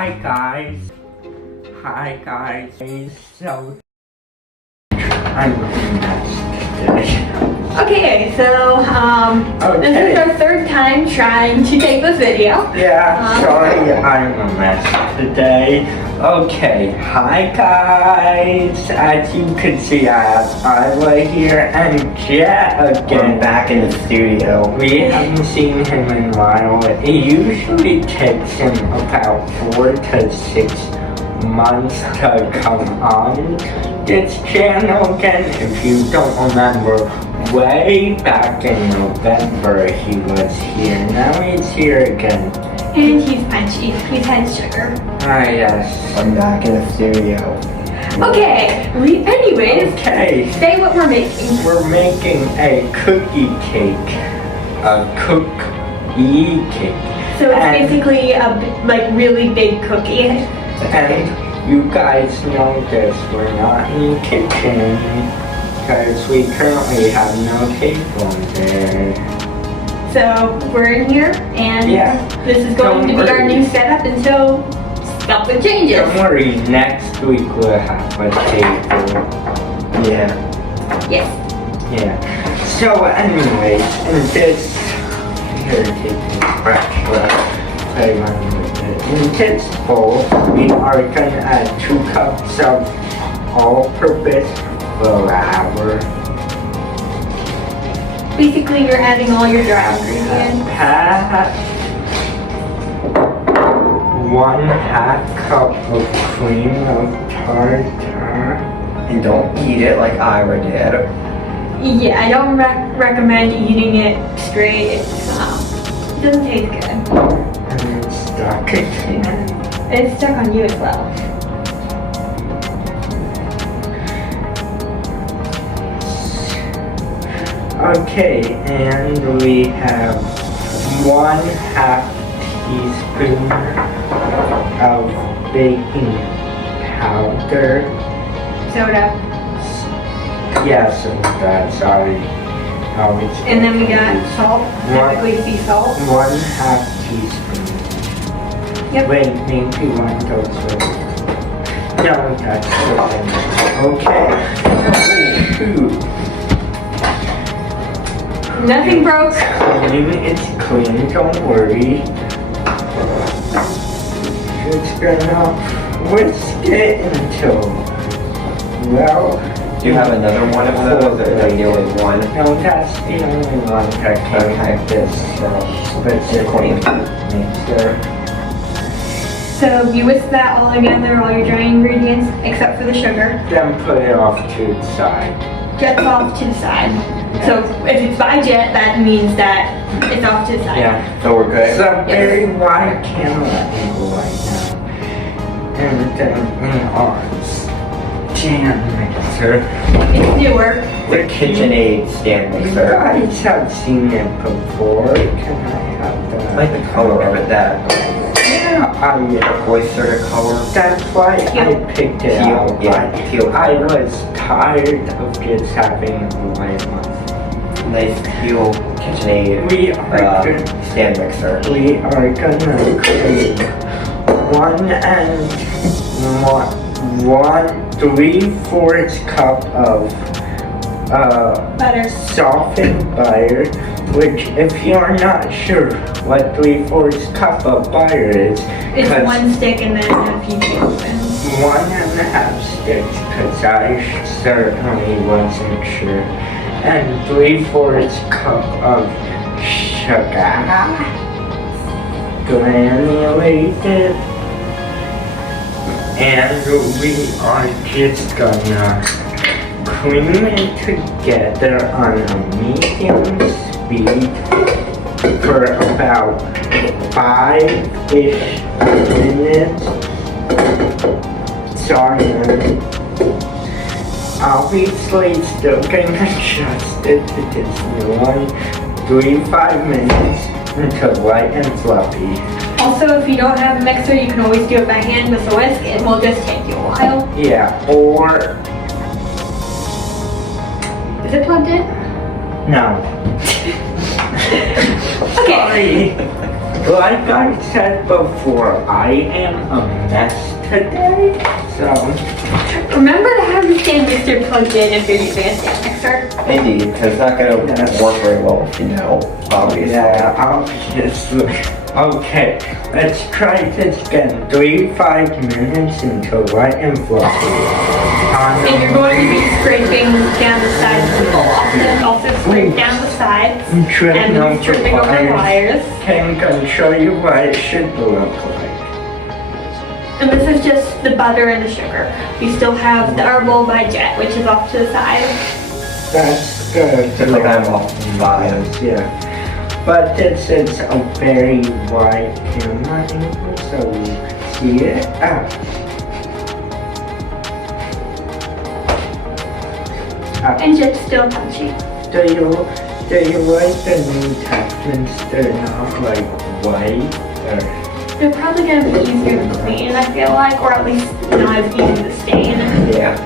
Hi guys. So I'm looking at Okay, so this is our third time trying to take this video. Yeah, sorry I'm a mess today. Okay, hi guys. As you can see, I have Isla here and Jet again. We're back in the studio. We haven't seen him in a while. It usually takes him about 4 to 6 months to come on this channel again. If you don't remember, way back in November he was here. Now he's here again. And he's punchy. He's had sugar. Ah, yes. I'm back in the studio. Okay, anyways, Okay. say what we're making. We're making a cookie cake. A cookie cake. So it's And- basically a really big cookie. And you guys know this, we're not in the kitchen because we currently have no table there. So we're in here, and this is going to be our new setup until something changes. Don't worry, next week we'll have a table. Yeah. Yes. Yeah. So anyways, in this, here, take this spatula, play around with it. In this bowl, we are gonna add 2 cups of all-purpose flour. Basically, you're adding all your dry ingredients. One half cup of cream of tartar. And don't eat it like Ira did. Yeah, I don't recommend eating it straight. It doesn't taste good. And it's stuck again. It's stuck on you as well. Okay, and we have 1/2 teaspoon of baking powder. Soda. Yes, sorry. And then we got salt. Typically sea salt. 1/2 teaspoon. Yep. Wait, maybe 1 goes with it. No, that's okay. Okay. 2. Nothing broke. It's clean, don't worry. Just gonna whisk it until, well... Do you have another one of those, or like the only one? No, that's the only one that came like this, specific mixer. So you whisk that all together, all your dry ingredients, except for the sugar. Then put it off to the side. Jet's off to the side. So if it's by Jet, that means that it's off to the side. Yeah. So we're good? It's a very wide camera angle right now. And then in our stand mixer. It's newer. The KitchenAid stand You mixer. guys have seen it before. Can I have that? I like the color of it, that Yeah, oyster color. that's why I picked it Teal, out. yeah, teal. I was tired of just having white ones. Nice teal KitchenAid We are good. stand mixer. We are gonna create 3/4 cup of Butter. softened butter, which if you're not sure what 3/4 cup of butter is, It's 'cause 1 stick and then a few tablespoons. 1.5 sticks, because I certainly wasn't sure, and 3/4 cup of sugar, granulated, and we are just gonna cream it together on a medium speed for about 5-ish minutes. Sorry, obviously still getting adjusted to this new one. 3-5 minutes until light and fluffy. Also, if you don't have a mixer, you can always do it by hand with a whisk. It will just take you a while. Yeah, or Is it plugged in? no. Okay. Sorry. like I said before, I am a mess today, so Remember to have your stand mixer plugged in if you're using a stand mixer. Indeed, because it's not going to work very well if you know, obviously. yeah, obviously. Okay, let's try this again. 5 minutes until wet and fluffy. And you're going to be scraping down the sides of the bowl. Also scrape down the sides and Tripping tripping over wires. Okay, I'm gonna show you what it should look like. And this is just the butter and the sugar. We still have the herbal by Jet, which is off to the side. That's good. Just like I'm off the side. Yeah. But this is a very wide camera angle, so you can see it. And Jet's still punchy. Do you like the new attachments? They're not like white or They're probably going to be easier to clean, I feel like, or at least not as easy to stain. Yeah.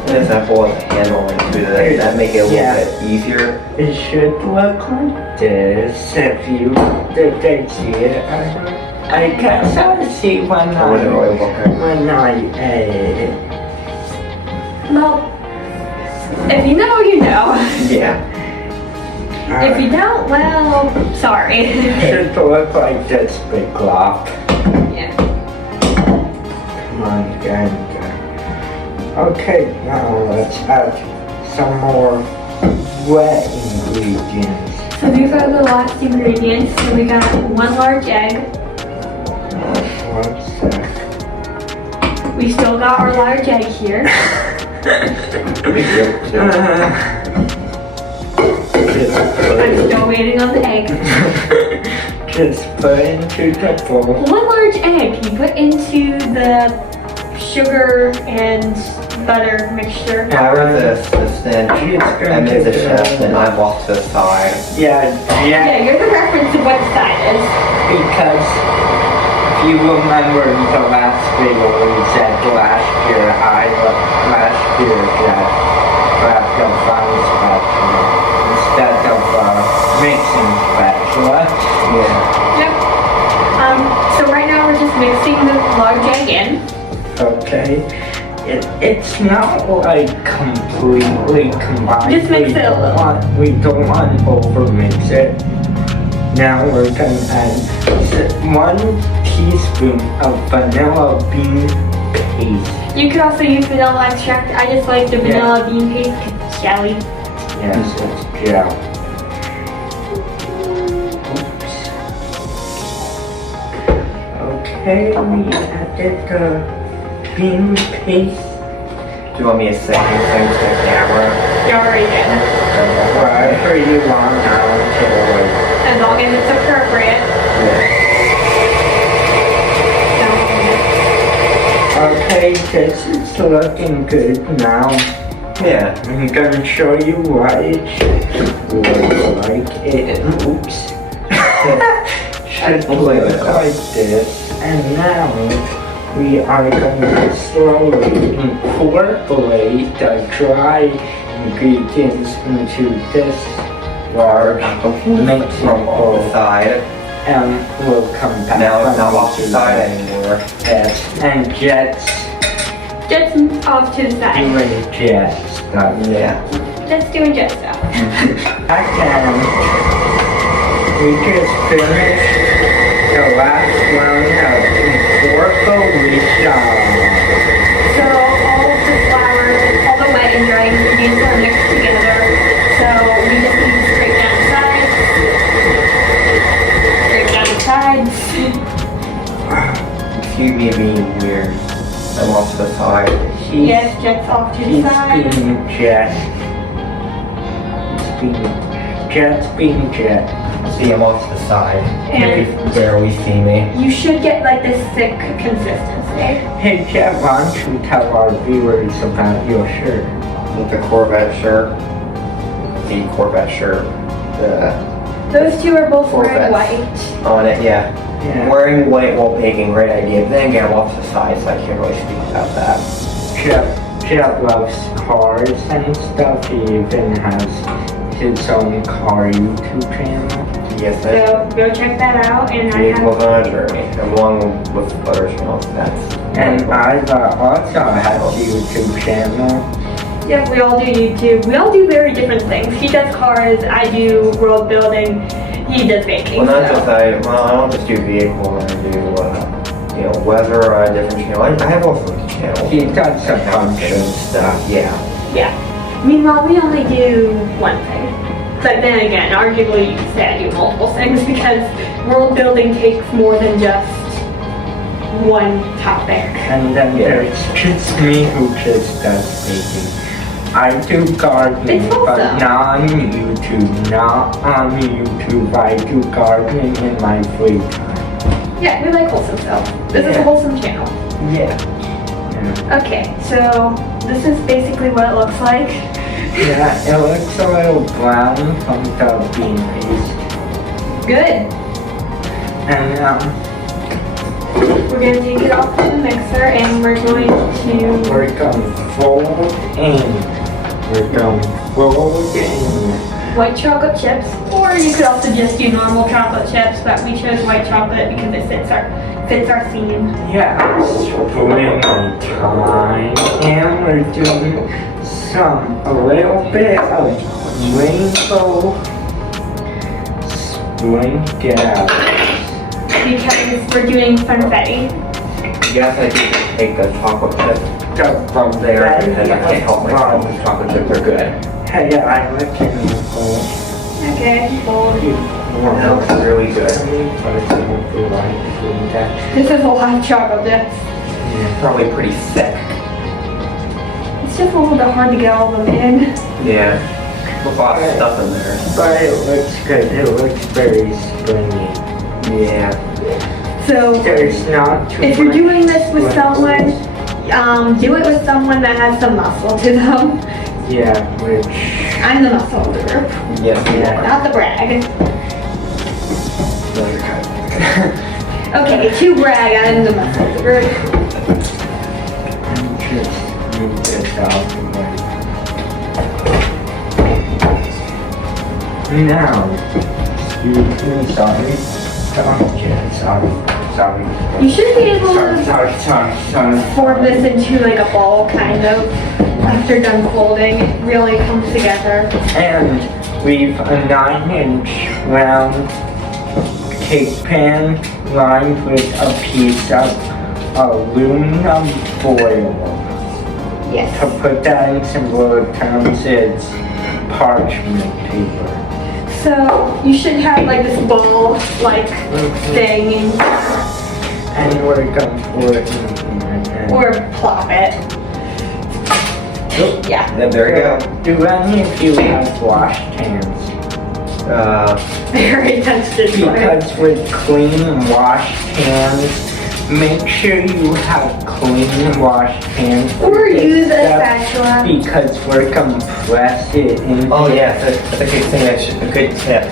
And there's that whole handle into that make it a little bit easier. it should look like this if you did they see it. I guess I see when I wouldn't really look at it. when I ate. Well, if you know, you know. Yeah. If you don't, well, sorry. It should look like this big glob. Yeah. Come on, again. Okay, now let's add some more wet ingredients. So these are the last ingredients. So we got 1 large egg. 1 sec. We still got our large egg here. Big deal, too. I'm still waiting on the egg. Just put into the bowl. 1 large egg you put into the sugar and butter mixture. Power this, then M&Ms the chef, and I'm off to the side. Yeah, Yeah, you're the reference of what side is. because if you remember the last video we said last year that grabbed the fine spatula instead of mixing spatula. Yeah. Yep. So right now we're just mixing the large egg in. Okay. It's not like completely combined. Just mix it a little. We don't want to over mix it. Now we're gonna add 1 teaspoon of vanilla bean paste. You could also use vanilla extract. I just like the vanilla bean paste because it's jelly. Yes, it's gel. Oops. Okay, we added the bean paste. Do you want me to say anything to the camera? You already did. Whatever you want now until As long as it's appropriate. Okay, this is looking good now. Yeah. I'm gonna show you what it should look like. Oops. Should look like this. And now we are going to slowly incorporate the dry ingredients into this large mixing From off bowl. the side. And we'll come back. Now it's not when off we the do side that. anymore. Yes, and Jet's Jet's off to the side. doing Jet stuff. Yeah. Jet's doing Jet stuff. Again, we just finished the last round of incorporation. So all of the flour, all the wet and dry ingredients are mixed together. So we just need to scrape down the sides. Scrape down the sides. Excuse me being weird. I'm off to the side. Yes, Jet's off to the He's side. being Jet. Jet's being Jet. See, I'm off to the side. And- You can barely see me. You should get like this thick consistency. Hey Jet, why don't you tell our viewers about your shirt? With the Corvette shirt. The Corvette shirt. The Those two are both wearing Corvettes. white. on it, yeah. Yeah. Wearing white while baking, great idea. But then again, I'm off to the side, so I can't really speak about that. Jet loves cars and stuff. He even has his own car YouTube channel. Yes, So go check that out. And I Vehicles have, on a Journey, along with other channels. That's And I also have a YouTube channel. yeah, we all do YouTube. We all do very different things. He does cars, I do world building, he does baking. well, not so. just I don't just do vehicles. I do weather on a different channel. I have all sorts of channels. He does a bunch of stuff. Yeah. Yeah. Meanwhile, we only do one thing. But then again, arguably you could say I do multiple things because world building takes more than just one topic. And then there's just me who just does baking. I do gardening, It's but awesome. not on YouTube. Not on YouTube. I do gardening in my free time. Yeah, we like wholesome stuff. This is a Yeah. wholesome channel. Yeah. Yeah. Okay, so this is basically what it looks like. Yeah, it looks a little brown from the bean paste. Good. And We're gonna take it off to the mixer and we're going to we're gonna fold in. We're gonna fold in. white chocolate chips, or you could also just do normal chocolate chips, but we chose white chocolate because it fits our theme. Yeah, spring time. And we're doing a little bit of rainbow sprinkles. Because we're doing funfetti. Yes, I do take the chocolate chip from there because I can't help myself. The chocolate chips are good. Hey, I reckon Okay, fold. That looks really good. This is a lot of chocolate chips. Probably pretty thick. It's just a little bit hard to get all of them in. Yeah. There's a lot of stuff in there. But it looks good. It looks very springy. Yeah. So There's not too if you're much doing this with sweat. someone, do it with someone that has some muscle to them. Yeah, which... I'm the muscle of the group, Yes, we Yeah. are. not the brag. Those are good. Okay, to brag, I'm the muscle of the group. Just move this out of the way. Now, excuse me, sorry. You should be able to Sorry. form this into like a ball, kind of. After done folding, it really comes together. And we've a 9-inch round cake pan lined with a piece of aluminum foil. Yes. To put that in simpler terms, it's parchment paper. So you should have like this ball like thing, And we're going to pour it in here. or plop it. Yeah. And there we go. Do any of you have washed hands? Very sensitive. Because with clean washed hands, make sure you have clean washed hands. Or use a That's spatula. Because we're compress it in. Oh yeah, that's a good thing. A good tip.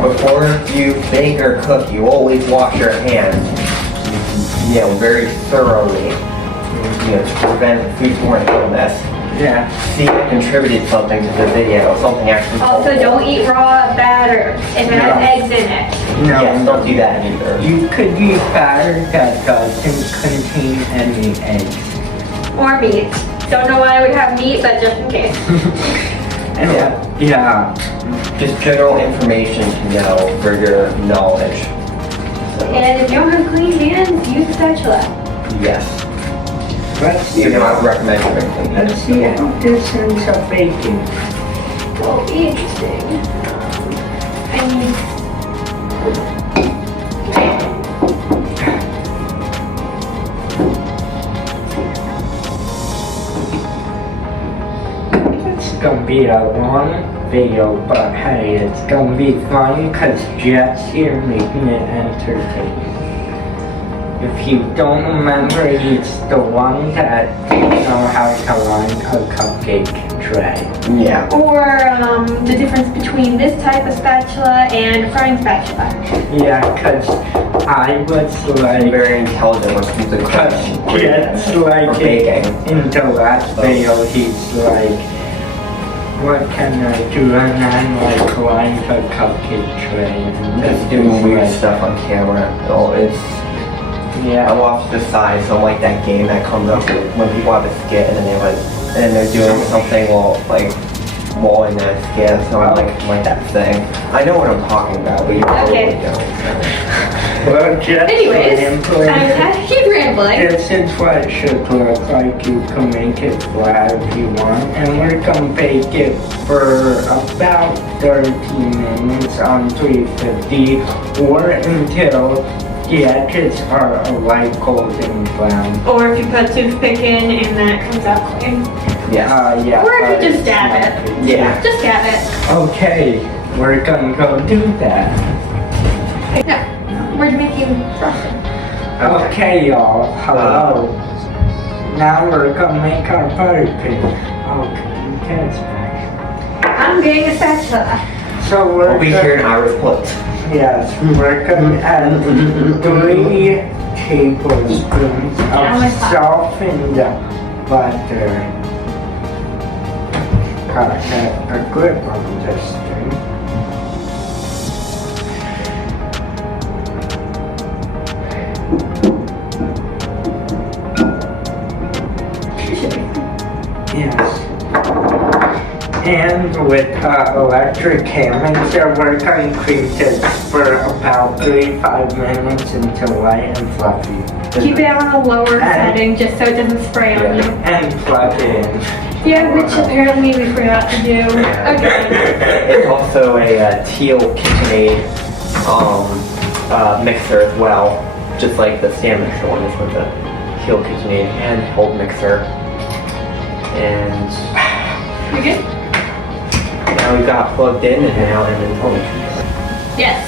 Before you bake or cook, you always wash your hands. Very thoroughly. To prevent foodborne illness. Yeah. See, I contributed something to the video. Something actually. Also, don't eat raw batter if it has No. eggs in it. No. Yes, don't do that either. You could use batter that doesn't contain any eggs. Or meat. Don't know why I would have meat, but just in case. Yeah. Just general information to know for your knowledge. So, And if you don't have clean hands, use a spatula. yes. Let's see. Even though I recommend you clean Let's hands. see how this ends up baking. Will be interesting. I need. It's gonna be a long video, but hey, it's gonna be fun because Jet's here making it entertaining. If you don't remember, he's the one that know how to line a cupcake tray. Yeah. Or the difference between this type of spatula and a frying spatula. Yeah, because I was I'm like, very intelligent when it comes to cooking. Jet's Or like, baking. in the last video, he's like, what can I do? And then like line the cupcake tray and It's doing weird stuff on camera. Oh, it's. Yeah. I'm off to the side, so I'm like that game that comes up with when people have a skit and then they're doing something while in that skit. So I'm like that thing. I know what I'm talking about, but you Okay. probably don't. Well, just Anyways, rambling. I keep rambling. This is what it should look like. You can make it flat if you want. And we're gonna bake it for about 30 minutes on 350 or until the edges are a light golden brown. Or if you put toothpick in and then it comes out clean. Yeah. Yeah. Or if but you just it's dab not it. good. Yeah. Just dab it. Okay, we're gonna go do that. No, we're making frosting. Okay, y'all. Hello. Now we're gonna make our buttercream. Oh, Ken's back. I'm getting a spatula. So we're I'll be gonna- here in Irish Woods. Yes, we're gonna add 3 tablespoons of softened butter. Gotta get a grip on this thing. Yes. And with electric hammer, so we're going to cream this for about 3-5 minutes until light and fluffy. Keep it on a lower setting just so it doesn't spray on you. And plug it in. Yeah, which apparently we forgot to do. Okay. It's also a teal KitchenAid mixer as well, just like the stand mixer one is with the teal KitchenAid handheld mixer. And You good? now we got plugged in and now inventory. Yes.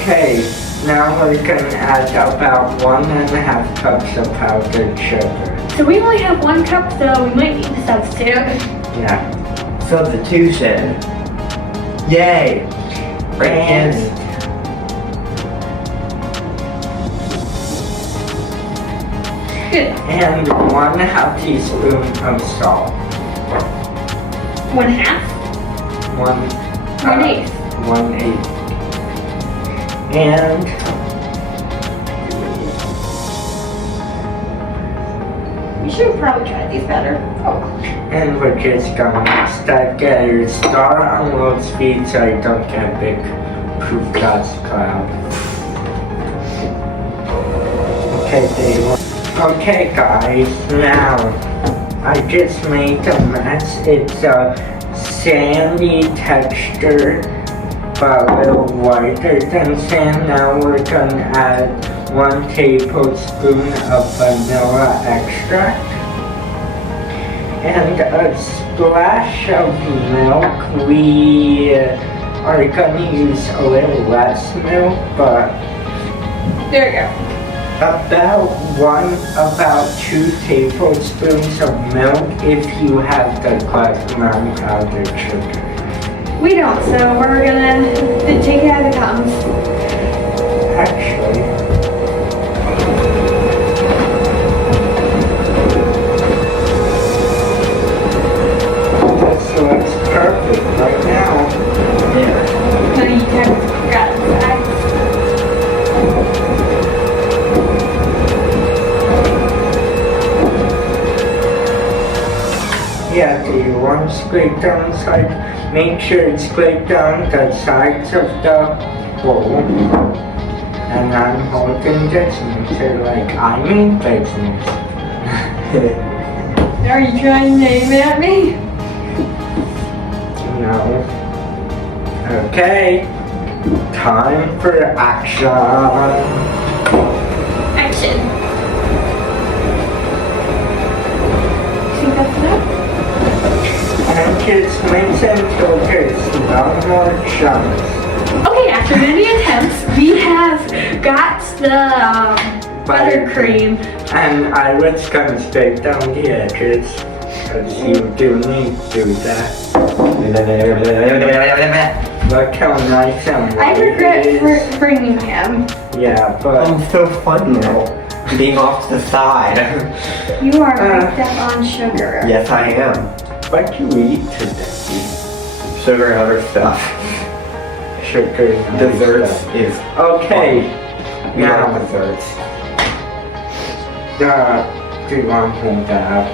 Okay, now we're going to add about 1.5 cups of powdered sugar. So we only have 1 cup, so we might need to substitute. Yeah. Substitution. Yay! Right, kids? Good. And 1/2 teaspoon of salt. 1/2? 1/8. 1/8. And We should probably try these better. Oh. And we're just gonna start getting start on low speed so I don't get a big proof dust cloud. Okay, Dave. Okay, guys, now I just made a mess. It's a sandy texture, but a little whiter than sand. Now we're gonna add 1 tablespoon of vanilla extract and a splash of milk. We are gonna use a little less milk, but There you go. about 2 tablespoons of milk if you have the correct amount of powdered sugar. We don't, so we're gonna take it as it comes. Actually, this looks perfect right now. Yeah. No, you kind of forgot the size. Yeah, do you want to scrape down the side? Make sure it's scraped down the sides of the bowl. And I'm holding this mixer like I mean business. Are you trying to aim at me? No. Okay. Time for action. Action. Think that's enough? And just mix until there's no more chunks. Okay, after many attempts, we have got the buttercream. And I was gonna scrape down the edges. Because you do need to do that. Look how nice and I white it regret is. bringing him. Yeah, but I'm so fun now. Being off to the side. You are picked up on sugar. Yes, I am. what you eat today? sugar and other stuff. Sugar and Desserts stuff. is Okay, we now like desserts. do you want to that?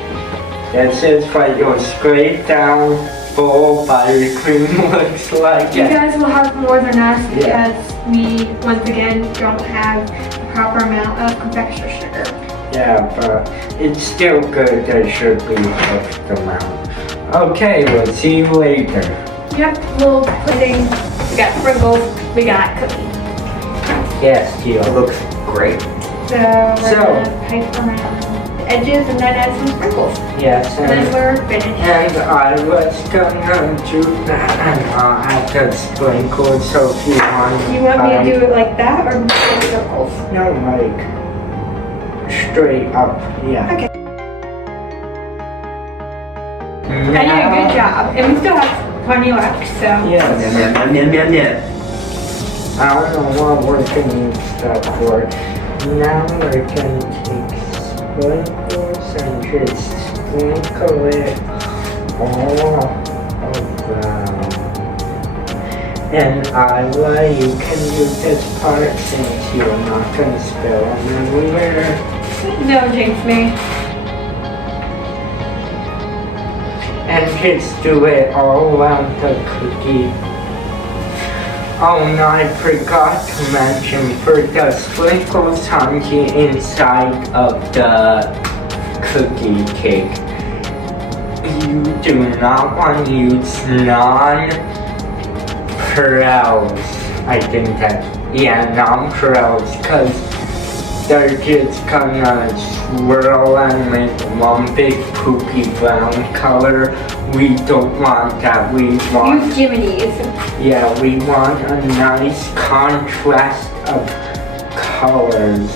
This is what your scraped down full buttercream looks like. You guys will have more than us Yeah. because we, once again, don't have the proper amount of confectioner sugar. Yeah, but it's still good. There should be a perfect amount. Okay, we'll see you later. Yep, little pudding. We got sprinkles. We got cookies. Yes, It deal. looks great. So we're So- gonna pipe around the edges and then add some sprinkles. Yes, And then we're finished. and I was gonna do that and add the sprinkles, so if you want You want me to do it like that or in circles? No, like straight up, yeah. Okay. I did a good job. And we still have plenty left, so. Yes. Yum. I don't know what we're gonna use that for. Now we're gonna take sprinkles and just sprinkle it all around. And you can do this part since you're not gonna spill anywhere. No, jinx me. And just do it all around the cookie. Oh no, I forgot to mention for the sprinkles on the inside of the cookie cake, you do not want to use non-pearls. I think that, yeah, non-pearls, because they're just gonna swirl and make one big poopy brown color. We don't want that. We want, Use Jiminy's. yeah, we want a nice contrast of colors.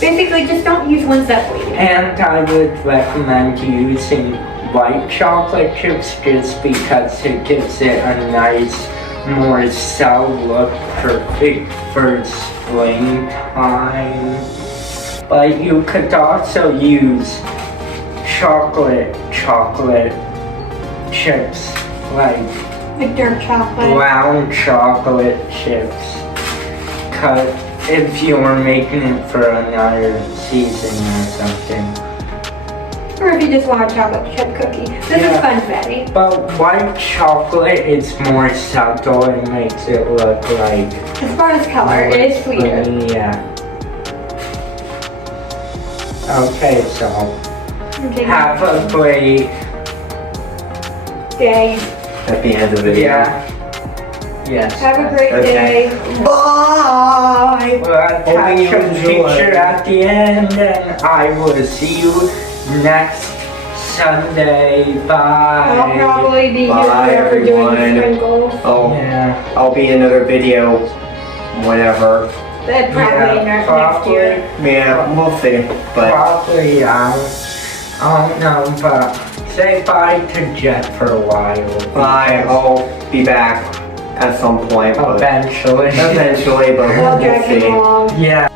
Basically, just don't use ones that bleed. And I would recommend using white chocolate chips just because it gives it a nice, more sour look, perfect for springtime. But you could also use chocolate chips, like Like dark chocolate. brown chocolate chips. Cause if you were making it for another season or something. Or if you just want a chocolate chip cookie. This is Yeah. funfetti. But white chocolate is more subtle and makes it look like As far as color, it is sweeter. Yeah. Okay, so Okay, have a great day. At the end of the video. yeah. Yes. Have a great Okay. day. Bye! We'll attach Hoping you a enjoy. picture at the end, and I will see you next Sunday. Bye. I'll probably be Bye, here for doing everyone. sprinkles. Yeah. I'll be in another video, whenever. But probably next year. Yeah, we'll see. But Probably, I don't know, but say bye to Jet for a while. bye. I'll be back at some point. But Eventually. eventually, but I'll we'll drag him see. along. Yeah.